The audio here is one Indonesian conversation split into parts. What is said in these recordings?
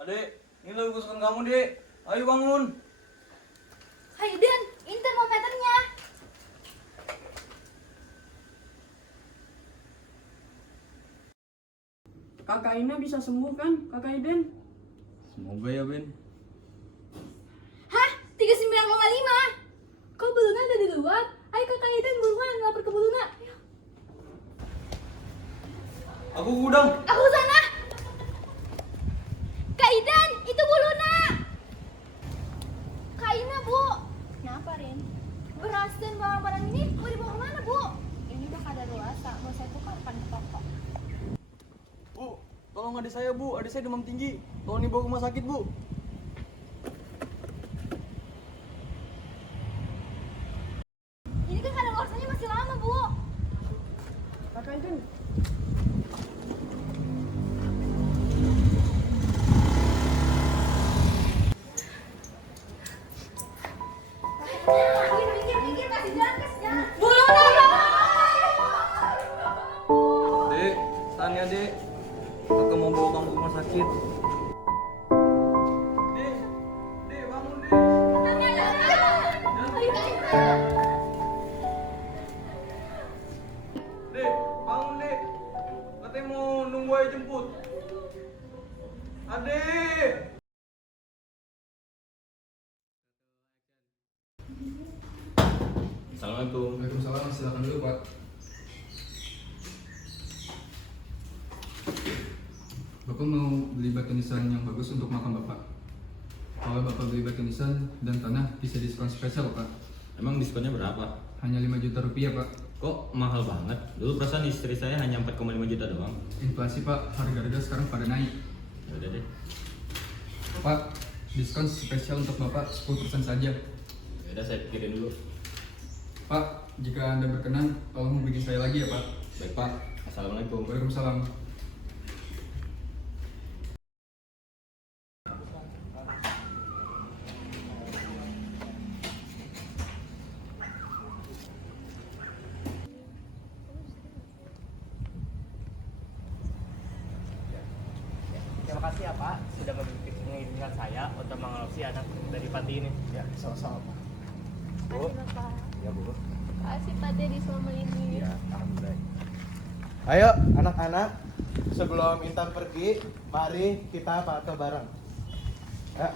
Adek, ini lebih kesukaan kamu, Dek. Ayo bangun. Hai Den, ini termometernya. Kakak Ina bisa sembuh kan, Kakak Iden? Semoga ya, Ben. Hah? 39,5? Kok Buluna ada di luar? Ayo Kakak Iden buruan lapor ke Buluna. Ayo. Aku ke gudang. Aku sana. Kak Iden, itu Buluna. Kak Ina, Bu. Kenapa, Rin? Beras dan barang-barang ini mau dibawa kemana, Bu? Ini udah kadaluarsa, mau saya tukarkan ke toko. Bu, tolong adik saya, Bu. Adik saya demam tinggi. Tolong dibawa ke rumah sakit, Bu. Ini kan kadaluarsanya masih lama, Bu. Kakak Iden, Mikir, kasih jalan, kasih jalan. Buluna! Dek, tahan ya, Dek. Kakak mau bawa kamu ke rumah sakit. Dek, Dek, bangun, Dek. Dek, bangun, Dek. Katanya mau nunggu aja jemput. Adek. Assalamualaikum. Waalaikumsalam, silakan dulu Pak. Bapak mau beli batu nisan yang bagus untuk makam Bapak. Kalau Bapak beli batu nisan dan tanah bisa diskon spesial Pak. Emang diskonnya berapa? Hanya 5 juta rupiah Pak. Kok mahal banget? Dulu perasaan istri saya hanya 4,5 juta doang. Inflasi Pak, harga-harga sekarang pada naik. Ya udah deh. Pak, diskon spesial untuk Bapak 10% saja. Ya udah saya pikirin dulu. Pak, jika Anda berkenan, tolong hubungi saya lagi ya Pak. Baik Pak. Assalamualaikum. Waalaikumsalam. Terima kasih ya Pak sudah mengizinkan saya untuk mengadopsi anak dari panti ini. Ya, sama-sama Pak. Bu. Makasih, Bapak. Ya Bu. Makasih Pak Dedi selama ini. Ya, alhamdulillah. Ayo anak-anak, sebelum Intan pergi, mari kita pakai bareng. Ya.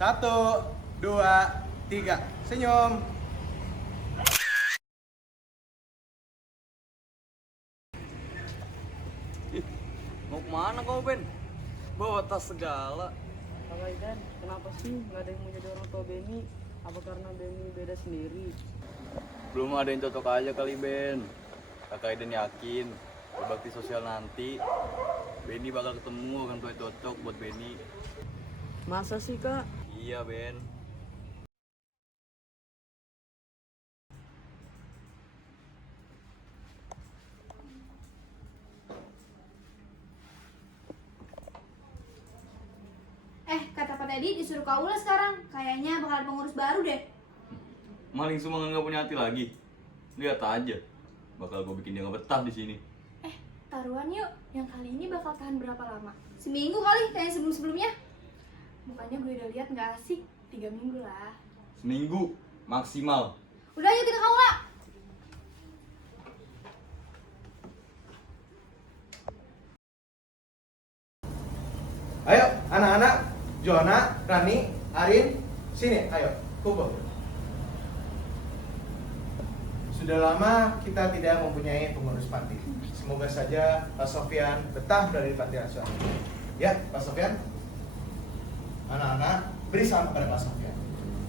Satu, dua, tiga, senyum. Mau kemana kau, Ben? Bawa tas segala. Kakak Iden, kenapa sih nggak ada yang mau jadi orang tua Benny? Apa karena Benny beda sendiri? Belum ada yang cocok aja kali, Ben. Kakak Iden yakin berbakti sosial nanti Benny bakal ketemu orang tua yang cocok buat Benny. Masa sih Kak? Iya, Ben. Kata Pak Dedi disuruh Kaula sekarang. Kayaknya bakal ada pengurus baru deh. Maling semua nggak punya hati lagi. Lihat aja. Bakal gue bikin dia nggak betah di sini. Taruhan yuk. Yang kali ini bakal tahan berapa lama? Seminggu kali, kayak sebelum-sebelumnya. Mukanya gue udah lihat nggak asik. 3 minggu lah. Seminggu maksimal. Udah yuk kita Kaula. Ayo anak-anak, Jona, Rani, Arin, sini, ayo, kumpul. Sudah lama kita tidak mempunyai pengurus panti. Semoga saja Pak Sofyan betah dari panti asuhan. Ya, Pak Sofyan. Anak-anak, beri salam kepada Pak Sofyan.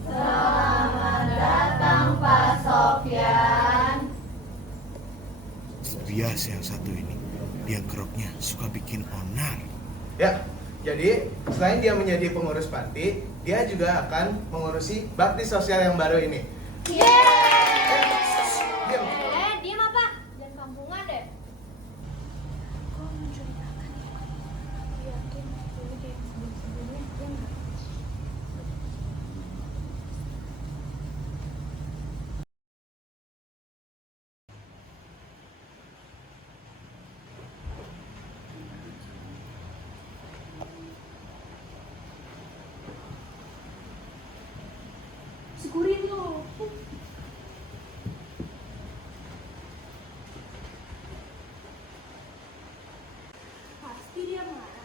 Selamat datang Pak Sofyan. Biasa yang satu ini, dia keroknya suka bikin onar. Ya, jadi selain dia menjadi pengurus panti, dia juga akan mengurusi bakti sosial yang baru ini. Diam. Diam apa? Jangan kampungan deh. Kok mencurigakan ya? Aku yakin dulu kayak sebelum-sebelumnya dia nggak. syukurin loh. Pasti dia marah.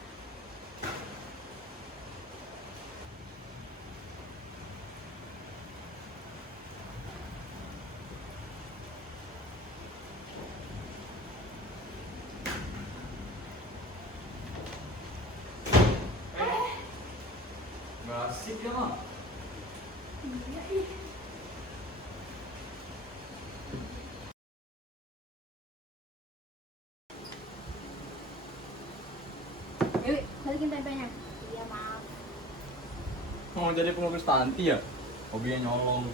Nggak asik ya mah. Iya, ih. Dewi, balikin tempenya. Iya, maaf. Mau jadi pengurus panti ya? Hobinya nyolong.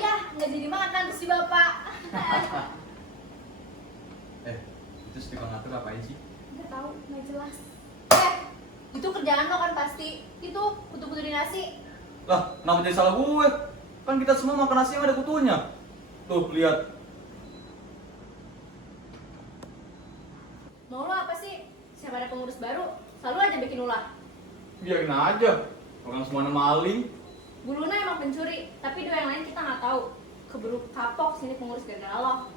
Ya, nggak jadi makan tuh si bapak. Itu speaker ngatur apain sih? Nggak tahu, nggak jelas. Itu kerjaan lo kan pasti. Itu kutu-kutu di nasi. Lah, kenapa jadi salah gue? Kan kita semua makan nasi yang ada kutunya. Tuh, lihat. Mau lo apa sih? Siapa ada pengurus baru, selalu aja bikin ulah. Biarin aja. Orang semuanya maling. Bu Luna emang pencuri, tapi dua yang lain kita nggak tahu. Keburu kapok sini pengurus gara-gara lo.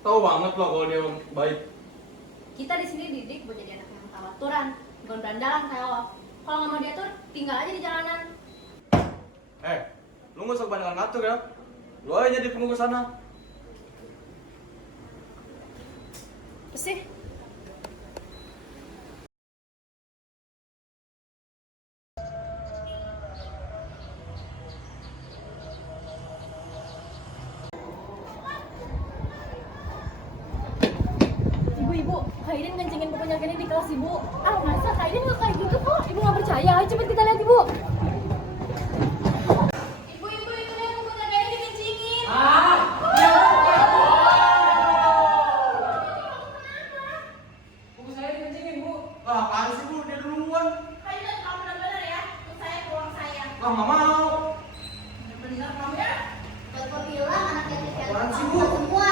Tahu banget loh kalau dia baik. Kita di sini didik buat jadi anak yang tahu aturan, bukan berandalan kayak lo. Kalau nggak mau diatur, tinggal aja di jalanan. Lu nggak usah kebanyakan ngatur ya. Lu aja jadi pengurus sana. Apa sih? Ibu, Kak Idin ngencengin bukunya Kenny di kelas Ibu. Ah, masa Kak Idin nggak kayak gitu kok? Ibu nggak percaya? Ayo cepet kita lihat Ibu. Ibu, itu dia bukunya Kenny dikencingin. Buku saya dikencingin, Bu. Lah, apaan sih lu? Dia duluan. Kak Idin, kamu benar-benar ya? Terus saya ke ruang saya. Lah, nggak mau. Benar kamu ya? Betul bilang anak yang Apaan sih, Bu? semua.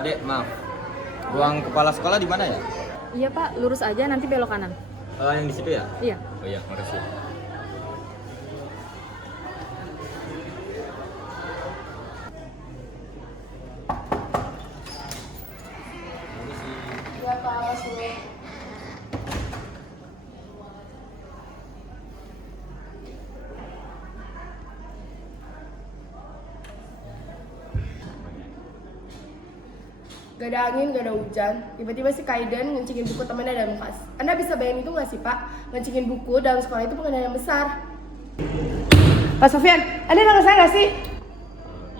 Dek, maaf. Ruang kepala sekolah di mana ya? Iya, Pak. Lurus aja, nanti belok kanan. Yang di situ ya? Iya. Oh iya, makasih. Ya Pak, sulit. Gak ada angin, gak ada hujan. Tiba-tiba si Kaiden ngencingin buku temennya dalam kelas. Anda bisa bayangin itu gak sih Pak? Ngencingin buku dalam sekolah itu pengendalian yang besar. Pak Sofian, Anda dengar saya gak sih?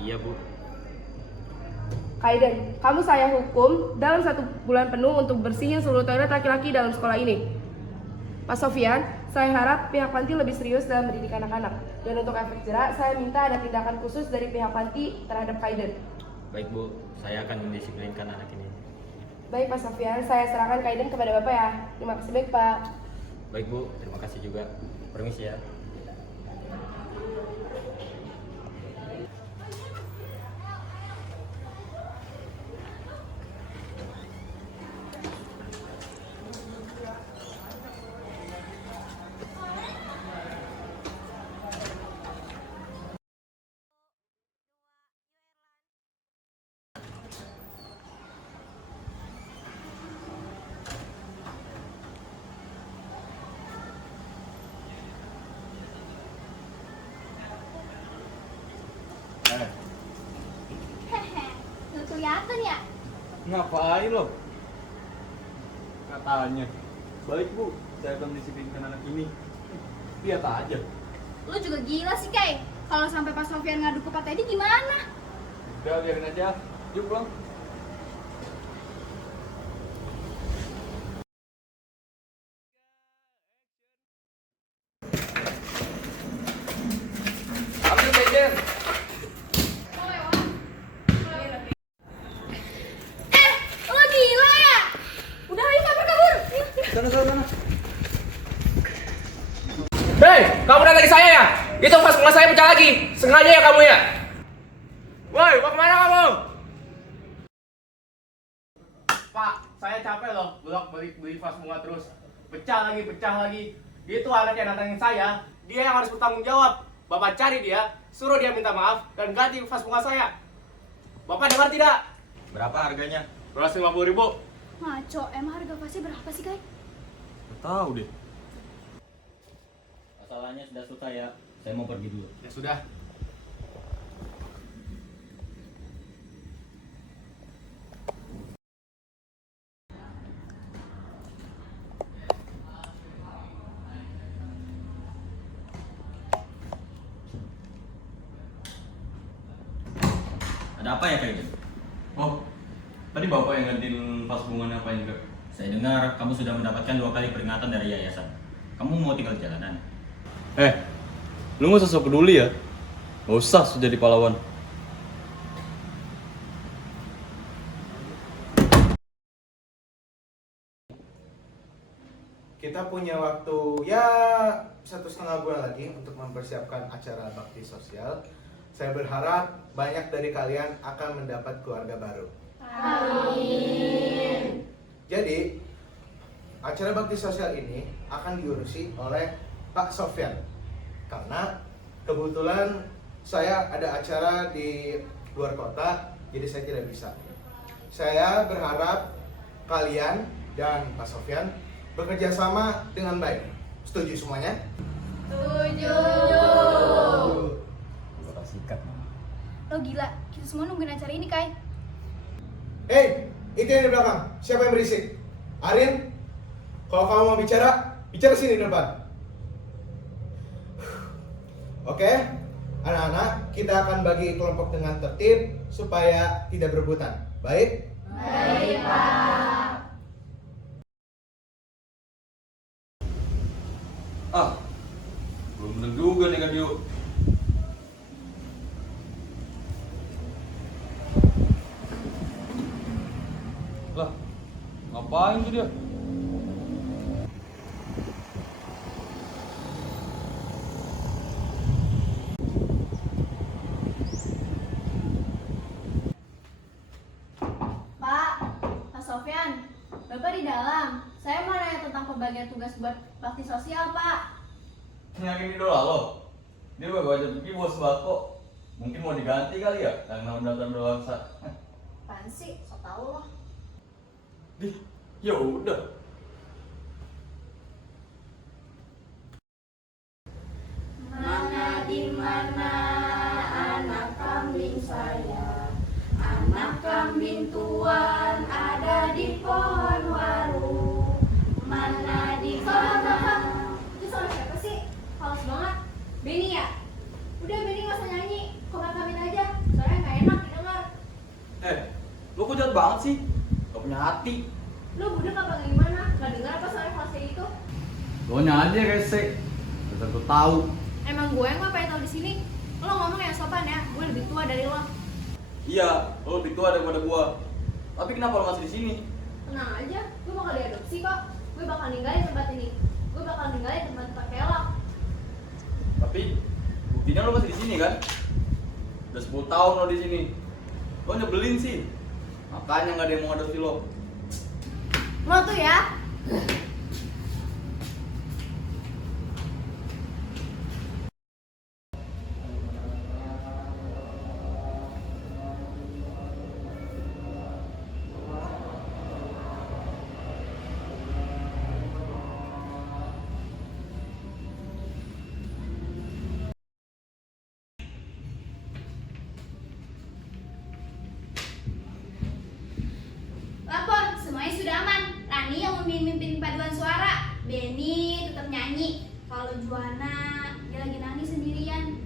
Iya, Bu. Kaiden, kamu saya hukum dalam 1 bulan penuh untuk bersihin seluruh toilet laki-laki dalam sekolah ini. Pak Sofian, saya harap pihak panti lebih serius dalam mendidik anak-anak. Dan untuk efek jerak, saya minta ada tindakan khusus dari pihak panti terhadap Kaiden. Baik, Bu. Saya akan mendisiplinkan anak ini. Baik Pak Sofian, saya serahkan Kaiden kepada Bapak ya. Terima kasih baik Pak. Baik, Bu. Terima kasih juga. Permisi ya. Kelihatan ya? Ngapain lo? Katanya. Baik bu, saya akan mendisiplinkan anak ini. Lihat aja. Lu juga gila sih, Kay. Kalau sampai Pak Sofyan ngadu ke Pak Teddy gimana? Udah biarin aja. Yuk pulang. Ambil mejen. Lo gila ya? Udah ayo kabur. Sana. Hei, kamu datang saya ya? Itu pas kelas saya pecah lagi. Sengaja ya kamu ya? Woi, mau kemana kamu? Pak, saya capek loh beli vas bunga terus. Pecah lagi. Dia tuh anak yang datangin saya. Dia yang harus bertanggung jawab. Bapak cari dia, suruh dia minta maaf dan ganti vas bunga saya. Bapak dengar tidak? Berapa harganya? 250.000. Ngaco, emang harga pasnya berapa sih, Kay? Gak tahu deh. Masalahnya sudah selesai ya. Saya mau pergi dulu. Ya sudah. Ada apa ya kayak gitu? Oh, tadi bapak yang gantiin pas bunganya apa juga? Saya dengar kamu sudah mendapatkan 2 kali peringatan dari yayasan. Kamu mau tinggal di jalanan? Lu gak usah sok peduli ya. Gak usah jadi pahlawan. Kita punya waktu ya 1,5 bulan lagi untuk mempersiapkan acara bakti sosial. Saya berharap banyak dari kalian akan mendapat keluarga baru. Amin. Jadi, acara bakti sosial ini akan diurusi oleh Pak Sofyan. Karena kebetulan saya ada acara di luar kota, jadi saya tidak bisa. Saya berharap kalian dan Pak Sofyan bekerja sama dengan baik. Setuju semuanya? Setuju. Bakal sikat. Lo gila, kita semua nungguin acara ini, Kay. Hei, itu yang di belakang. Siapa yang berisik? Arin, kalau kamu mau bicara, bicara sini di depan. Oke, anak-anak, kita akan bagi kelompok dengan tertib supaya tidak berebutan. Baik? Baik, Pak. Belum bener juga nih kan yuk. Lah, ngapain sih dia? Pak Sofyan, Bapak di dalam. Saya mau nanya tentang pembagian tugas buat bakti sosial, Pak. Yakin idola lo? Dia baru aja pergi bawa sembako. Mungkin mau diganti kali ya? Karena undang-undang berwangsa. Apaan sih? So tau loh. Ya udah. Mana di mana anak kambing saya? Anak kambing tuan ada di pohon waru. Mana di mana? Itu suara siapa sih? Haus banget. Benny ya? Udah Benny nggak usah nyanyi. Coba kambing aja. Soalnya nggak enak didengar. Lo kok jahat banget sih? Gak punya hati. Lu budak apa gimana? Nggak dengar apa soalnya false itu? Lo nya aja rese. Dasar gue tahu. Emang gue yang ngapain tau di sini? Lo ngomong yang sopan ya. Gue lebih tua dari lo. Iya, lo lebih tua daripada gua. Tapi kenapa lo masih di sini? Tenang aja, gue bakal diadopsi kok. Gue bakal ninggalin tempat ini. Gue bakal ninggalin tempat kelak. Tapi buktinya lo masih di sini kan? Udah 10 tahun lo di sini. Lo nyebelin sih. Makanya nggak ada yang mau adopsi lo. Lo tuh ya. paduan suara. Benny tetap nyanyi. Kalau Juana dia lagi nangis sendirian.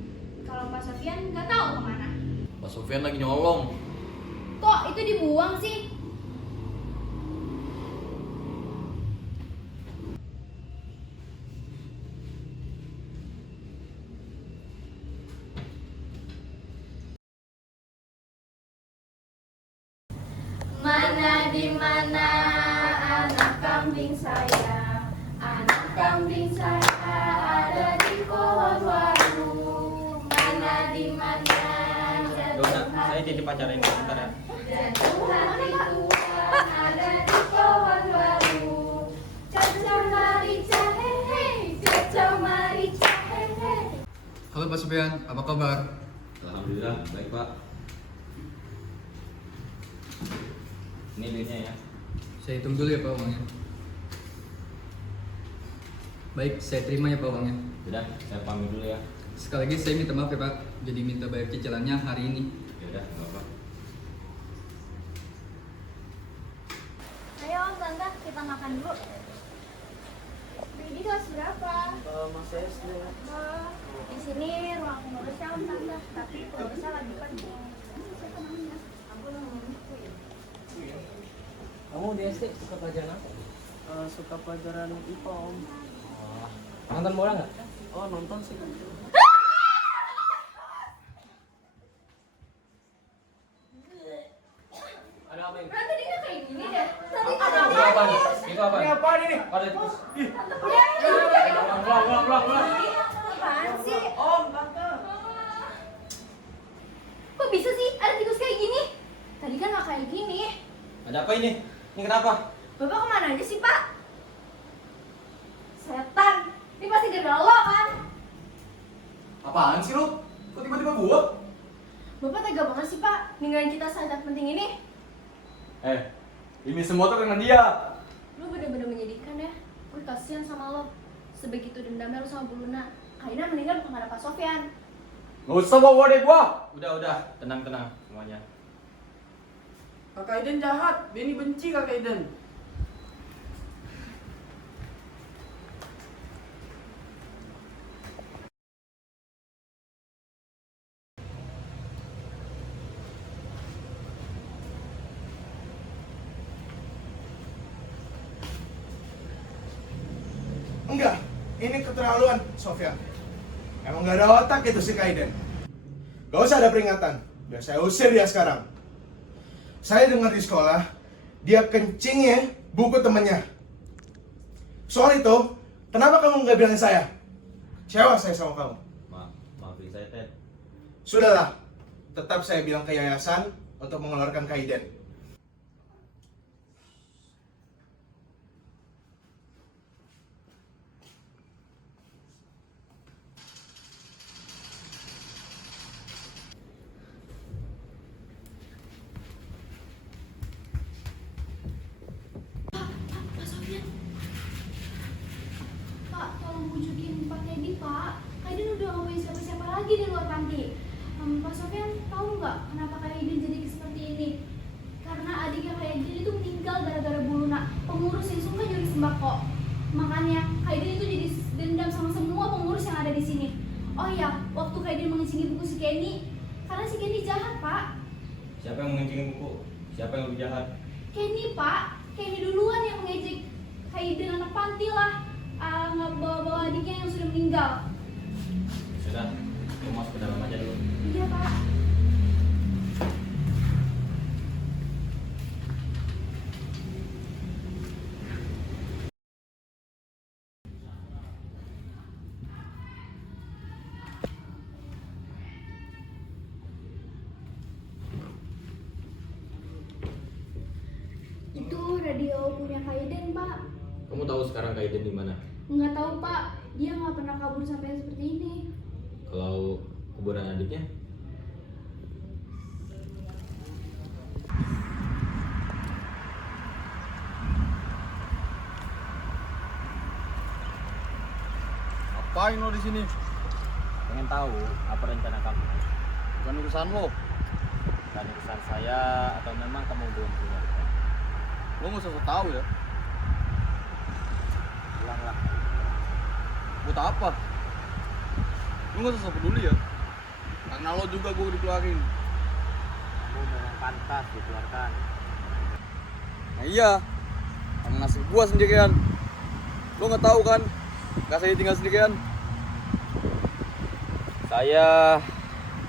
Kalau Pak Sofian nggak tahu kemana. Pak Sofian lagi nyolong. Kok itu dibuang sih? Mana di mana anak kambing saya? Anak kambing saya ada di pohon warung. Mana di mana Dona, saya titip pacar ini sebentar ya. jantung hati Tuhan ada di pohon warung. Caca marica hehe, caca marica hehe. Halo Pak Sofian, apa kabar? Alhamdulillah, baik Pak. Ini duitnya ya. Saya hitung dulu ya Pak uangnya. Baik, saya terima ya Pak uangnya. Udah, saya pamit dulu ya. Sekali lagi saya minta maaf ya Pak, jadi minta bayar cicilannya hari ini. Ya udah, nggak apa. Ayo Om, Tante, kita makan dulu. Ini kelas berapa? Masih SD ya. Oh, di sini ruang pengurusnya Om Tante, tapi pengurusnya lagi pergi. Siapa namanya? Aku namanya. Kamu di SD suka pelajaran apa? Suka pelajaran IPA Om. Nonton bola nggak? Oh nonton sih. Ada apa ini? Kan tadi nggak kayak gini deh. Tadi Itu apa nih? Itu apa? Ini apaan ini? Ada tikus. Pulang. apaan sih? Om, Tante. Kok bisa sih ada tikus kayak gini? Tadi kan nggak kayak gini. Ada apa ini? Ini kenapa? Bapak kemana aja sih, Pak? Setan. Ini pasti gara-gara lo kan? Apaan sih lu? Kok tiba-tiba gua? Bapak tega banget sih, Pak. Ninggalin kita saat penting ini. Ini semua tuh karena dia. Lu bener-bener menyedihkan ya. Gue kasihan sama lo. Sebegitu dendamnya lu sama Bu Luna. Kaina meninggal bukan karena Pak Sofian. Gak usah bawa deh gua. Udah, tenang semuanya. Kakak Iden jahat. Benny benci Kakak Iden. Enggak, ini keterlaluan, Sofyan. Emang gak ada otak itu si Kaiden. Gak usah ada peringatan, biar saya usir dia sekarang. Saya dengar di sekolah, dia kencingin buku temennya. Soal itu, kenapa kamu nggak bilangin saya? Kecewa saya sama kamu. Maafin saya, Ted. Sudahlah, tetap saya bilang ke yayasan untuk mengeluarkan Kaiden. Pak Sofian. Pak, tolong bujukin Pak Teddy, Pak. Kaiden udah gak punya siapa-siapa lagi di luar panti. Pak Sofian tahu nggak kenapa Kaiden jadi seperti ini? Karena adiknya Kaiden itu meninggal gara-gara Bu Luna, pengurus yang suka nyuri sembako. Makanya Kaiden itu jadi dendam sama semua pengurus yang ada di sini. Oh iya, waktu Kaiden mengencingi buku si Kenny, karena si Kenny jahat, Pak. Siapa yang mengencingin buku? Siapa yang lebih jahat? Kenny, Pak. Kenny duluan yang mengejek Kaiden anak panti lah. Nggak bawa-bawa adiknya yang sudah meninggal. Sudah, aku masuk ke dalam aja dulu. Iya, Pak. Itu radio punya Kaiden, Pak. Kamu tahu sekarang Kaiden di mana? Nggak tahu, Pak. Dia nggak pernah kabur sampai seperti ini. Kalau kuburan adiknya? Ngapain lo di sini? Pengen tahu apa rencana kamu? Bukan urusan lo. Bukan urusan saya atau memang kamu belum punya rencana? Lo nggak usah tahu ya. Buat apa? Lu gak usah peduli ya. Karena lo juga gue dikeluarin. Kamu memang pantas dikeluarkan. Nah iya, karena nasib gua sendirian. Lo nggak tahu kan, nggak saya tinggal sendirian. Saya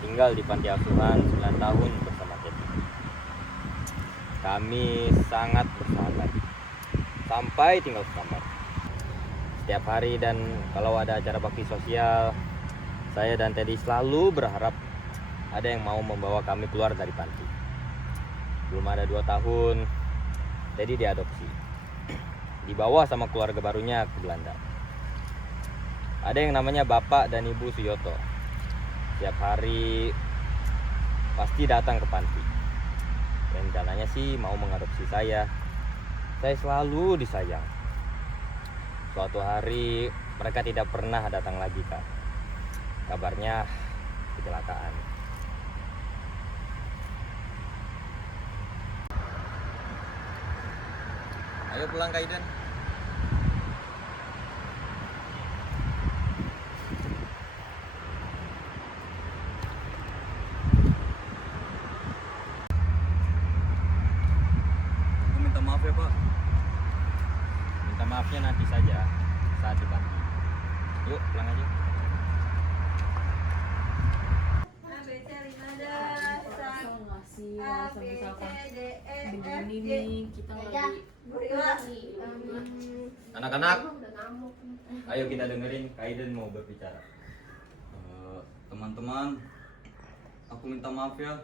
tinggal di panti asuhan 9 tahun bersama Teddy. Kami sangat bersahabat sampai tinggal sekamar. Setiap hari dan kalau ada acara bakti sosial, saya dan Teddy selalu berharap ada yang mau membawa kami keluar dari panti. Belum ada 2 tahun, Teddy diadopsi. Dibawa sama keluarga barunya ke Belanda. Ada yang namanya Bapak dan Ibu Suyoto. Tiap hari pasti datang ke panti. Rencananya sih mau mengadopsi saya. Saya selalu disayang. Suatu hari mereka tidak pernah datang lagi, Kak. Kabarnya kecelakaan. Ayo pulang Kak Iden. Aku minta maaf ya Pak. Minta maafnya nanti saja saat di panti. Yuk pulang aja. Begini nih, kita lagi Anak-anak, ayo kita dengerin Kaiden mau berbicara. Teman-teman, aku minta maaf ya.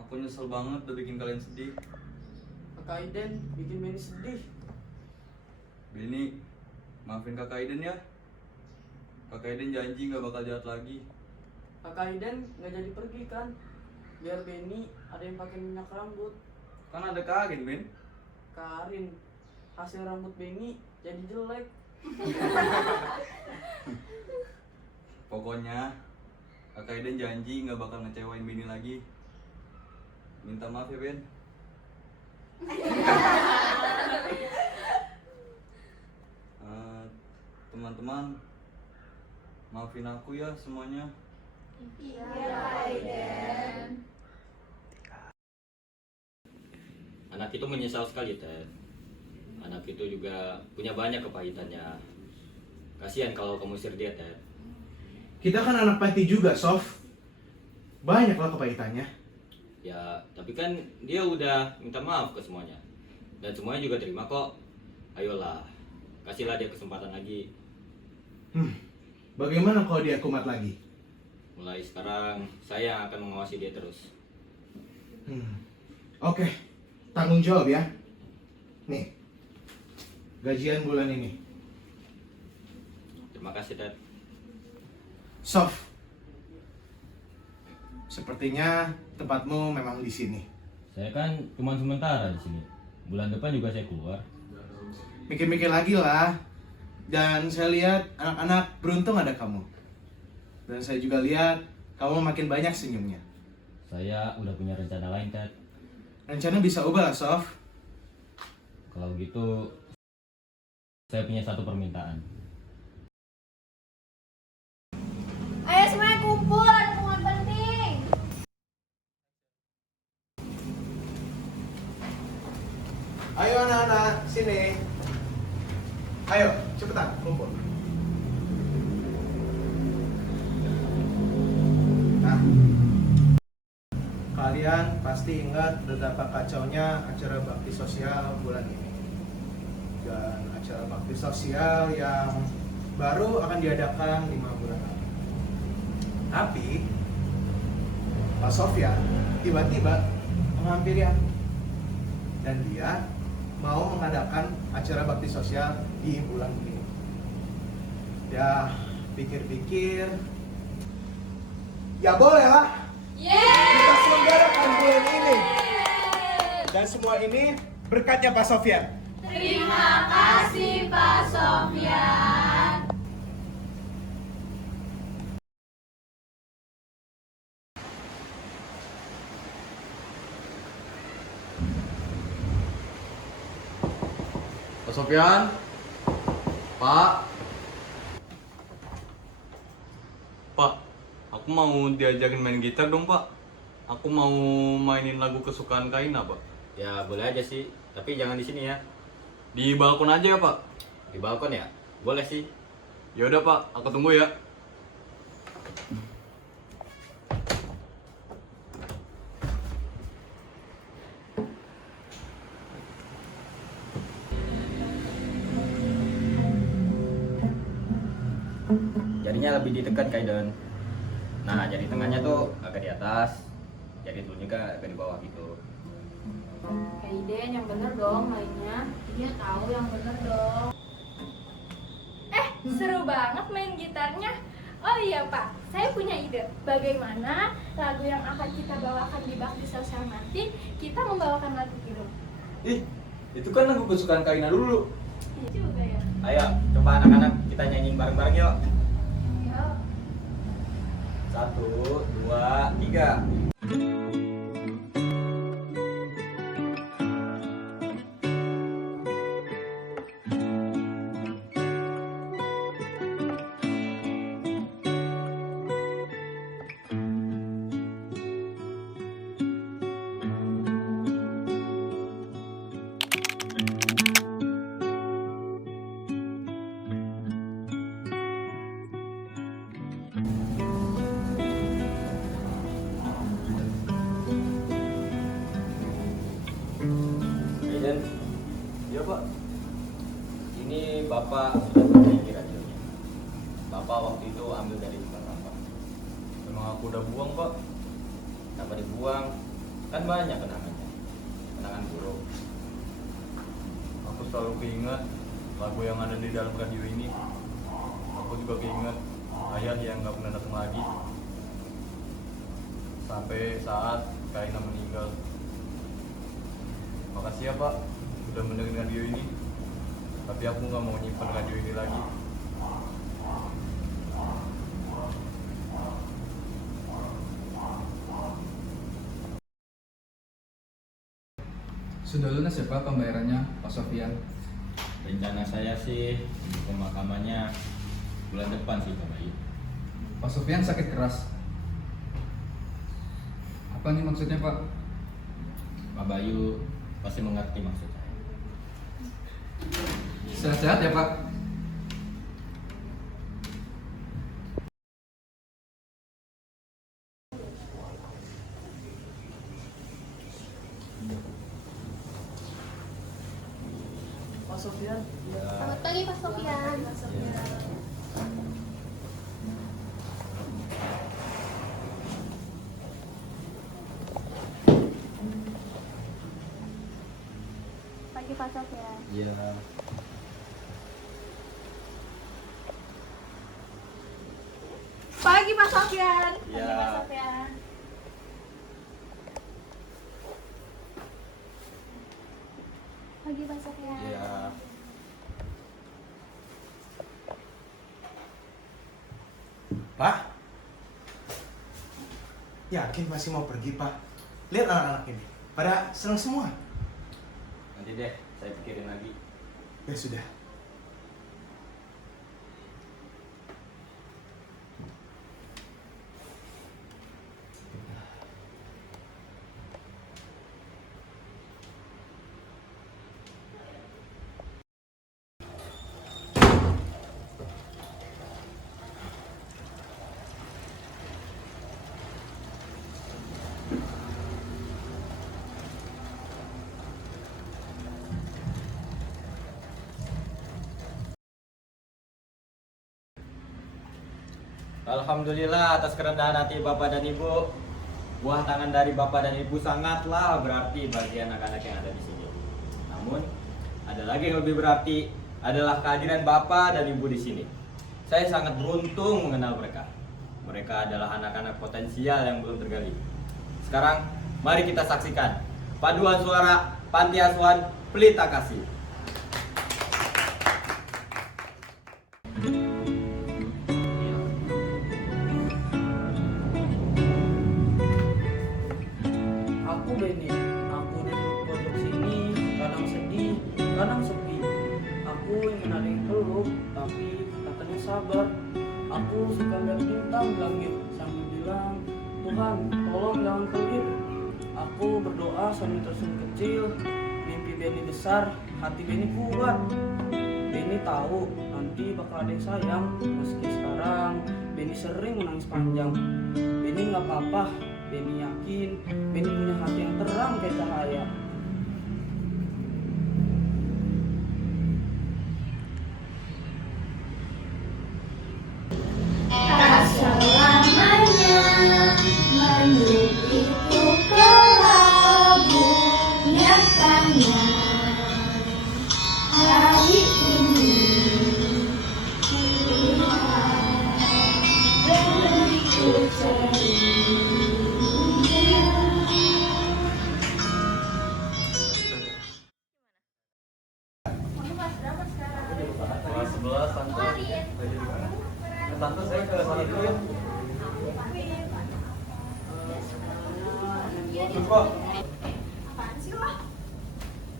Aku nyesel banget udah bikin kalian sedih. Kakak Iden bikin Benny sedih. Beni, maafin Kakak Iden ya. Kakak Iden janji nggak bakal jahat lagi. Kakak Iden nggak jadi pergi kan? Biar Benny ada yang pakai minyak rambut. Kan ada Karin, Ben. Karin, hasil rambut Benny jadi jelek. Pokoknya Kakak Iden janji nggak bakal ngecewain Beni lagi. Minta maaf ya Ben. Teman-teman, maafin aku ya semuanya. Anak itu menyesal sekali, Ted. Anak itu juga punya banyak kepahitannya. Kasihan kalau kamu usir dia, Ted. Kita kan anak panti juga, Sof. Banyaklah kepahitannya. Ya, tapi kan dia udah minta maaf ke semuanya. Dan semuanya juga terima kok. Ayolah, kasihlah dia kesempatan lagi. Bagaimana kalau dia kumat lagi? Mulai sekarang, saya akan mengawasi dia terus. Oke, tanggung jawab ya. Nih, gajian bulan ini. Terima kasih, Ted. Sof, sepertinya tempatmu memang di sini. Saya kan cuma sementara di sini. Bulan depan juga saya keluar. Mikir-mikir lagi lah. Dan saya lihat anak-anak beruntung ada kamu. Dan saya juga lihat kamu makin banyak senyumnya. Saya udah punya rencana lain, Ted. Rencana bisa ubah lah, Sof. Kalau gitu, saya punya satu permintaan. Ayo semuanya kumpul, ada pengumuman penting. Ayo anak-anak, sini. Ayo, cepetan, kumpul. Nah, kalian pasti ingat betapa kacaunya acara bakti sosial bulan ini. Dan acara bakti sosial yang baru akan diadakan 5 bulan lagi. Tapi, Pak Sofyan tiba-tiba menghampiri aku. Dan dia mau mengadakan acara bakti sosial di bulan ini. Ya, pikir-pikir, ya boleh lah. Kita selenggarakan bulan ini. Dan semua ini berkatnya Pak Sofyan. Terima kasih Pak Sofyan. Pak Sofyan, Pak, Aku mau diajakin main gitar dong Pak. Aku mau mainin lagu kesukaan Kaina Pak. Ya boleh aja sih, tapi jangan di sini ya. Di balkon aja ya Pak. Di balkon ya? Boleh sih. Ya udah Pak, aku tunggu ya. Jarinya lebih ditekan Kaiden. Nah, jari tengahnya tuh agak di atas, jari telunjuknya agak di bawah gitu. Kaiden yang bener dong mainnya. Iya tahu yang bener dong. Seru banget main gitarnya. Oh iya Pak, saya punya ide. Bagaimana lagu yang akan kita bawakan di bakti sosial nanti, kita membawakan lagu itu. Ih, itu kan lagu kesukaan Kaina dulu. Iya juga ya. Ayo, coba anak-anak kita nyanyiin bareng-bareng yuk. Yuk. 1, 2, 3. Kaiden, Iya Pak. ini Bapak sudah perbaiki radionya. Bapak waktu itu ambil dari tempat sampah. Emang aku udah buang Pak. Kenapa dibuang? Kan banyak kenangannya. Kenangan buruk. Aku selalu keinget lagu yang ada di dalam radio ini. Aku juga keinget ayah yang gak pernah datang lagi. Sampai saat Kaina meninggal. Makasih ya Pak, udah mendengar radio ini. Tapi aku gak mau nyimpan radio ini lagi. Sudah lunas ya Pak pembayarannya, Pak Sofian? Rencana saya sih untuk pemakamannya bulan depan sih Pak Bayu. Pak Sofian sakit keras. Apa nih maksudnya Pak? Pak Bayu pasti mengerti maksud saya. Sehat-sehat ya Pak? Pak Sofian, Selamat pagi Pak Sofian. Pagi Pak Sofian. Iya. Pagi Pak Sofian. Iya. Pagi Pak Sofian. Pagi Pak Sofian. Iya. Pak? Yakin masih mau pergi, Pak? Lihat anak-anak ini, pada senang semua. Nanti deh, saya pikirin lagi. Ya sudah. Alhamdulillah atas kerendahan hati Bapak dan Ibu. Buah tangan dari Bapak dan Ibu sangatlah berarti bagi anak-anak yang ada di sini. Namun, ada lagi yang lebih berarti adalah kehadiran Bapak dan Ibu di sini. Saya sangat beruntung mengenal mereka. Mereka adalah anak-anak potensial yang belum tergali. Sekarang, mari kita saksikan paduan suara Panti Asuhan Pelita Kasih. aku Benny. Aku di pojok sini, kadang sedih, kadang sepi. Aku ingin ada yang peluk, tapi katanya sabar. Aku suka lihat bintang di langit sambil bilang, Tuhan, tolong jangan pergi. Aku berdoa sambil tersenyum kecil. Mimpi Benny besar, hati Benny kuat. Benny tahu nanti bakal ada yang sayang. Meski sekarang Benny sering menangis panjang. Benny nggak apa-apa. Benny yakin Benny punya hati yang terang kayak cahaya. Tak selamanya mendung itu kelabu, nyatanya hari ini begitu ceria. Kelas 11 tante. Tante saya ke sana dulu ya. Apaan sih lo?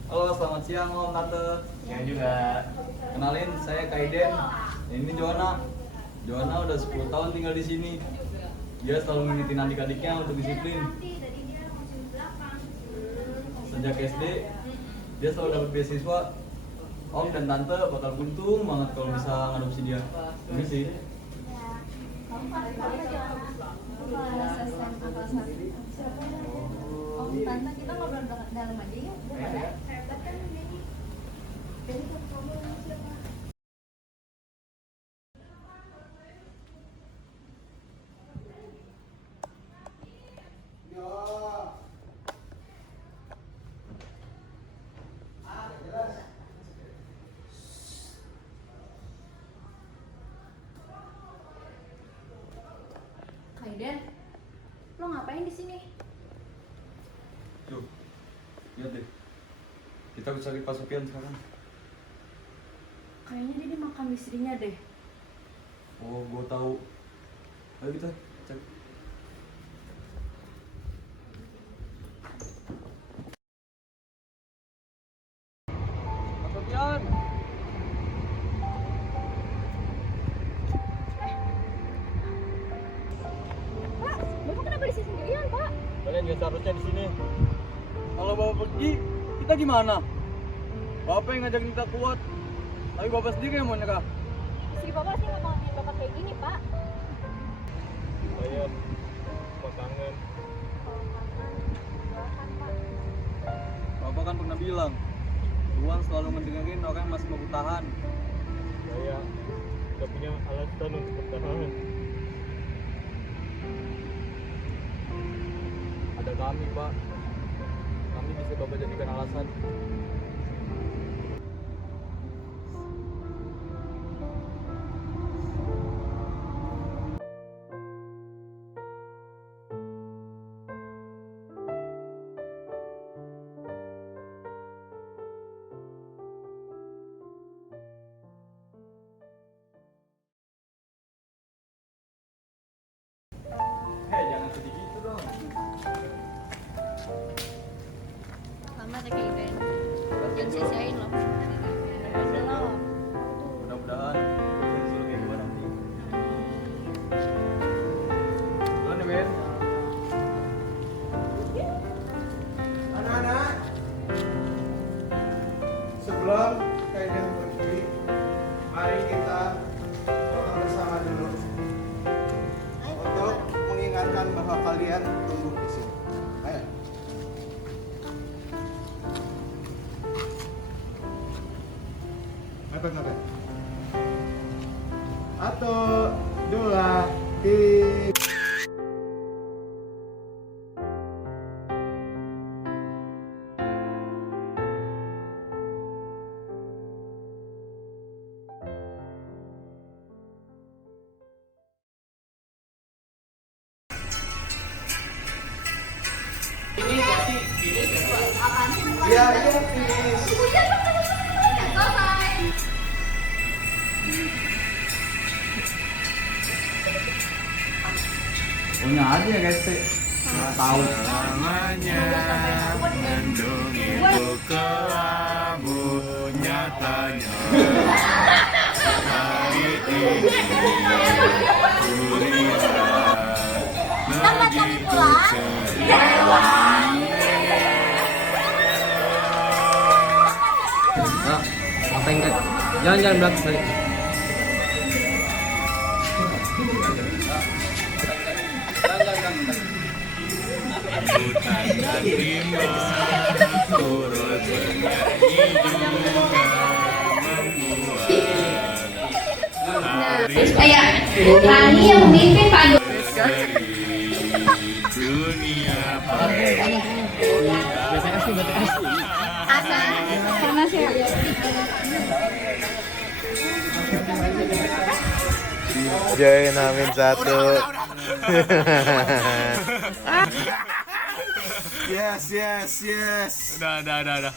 Halo, selamat siang Om Tante. Siang juga. Kenalin, saya Kaiden. Ini Joanna. Joanna udah 10 tahun tinggal di sini. Dia selalu nginitin adik-adiknya untuk disiplin. Sejak SD, dia selalu dapat beasiswa. Om dan Tante bakal buntung banget kalau bisa ngadopsi dia. Ini sih. Oh, Tante, kita ngobrol dalam aja yuk. Hebat kan Benny. Benny ke kamu siapa? Kaiden, lo ngapain di sini? Tuh, lihat deh. Kita bisa cari Pak Sofian sekarang. Kayaknya dia dimakan istrinya deh. Oh, gua tahu. Ayo kita cek. Pak Sofian. Pak, Bapak kenapa di sini sendirian, Pak? Kalian nggak seharusnya di sini. Kalau Bapak pergi, kita gimana? Bapak yang ngajakin kita kuat, tapi Bapak sendiri yang mau nyerah. Istri Bapak sih nggak mau ngeliat Bapak kayak gini, Pak. Saya Bapak kangen. Bapak kan pernah bilang, Tuhan selalu mendengarin orang yang masih mau bertahan. Saya nggak punya alasan untuk bertahan. Ada kami, Pak. Kami bisa Bapak jadikan alasan. Jangan sedih gitu dong. Selamat ya Kaiden. Jangan sia-siain loh. Ada lo. Mudah-mudahan selalu kayak gue nanti. Duluan ya, Ben. Anak-anak, sebelum kalian pergi, mari kita foto bersama dulu untuk mengingatkan bahwa kalian tumbuh di sini. Ayo. Mepet. 1, 2, 3. Iya, finish. Punya aja ya guys, tahu. Selamanya mendung itu kelabu, nyatanya hari ini ku lihat Jangan belakang balik. Rani yang memimpin Pak Doni. Join amin 1. Yes. Udah.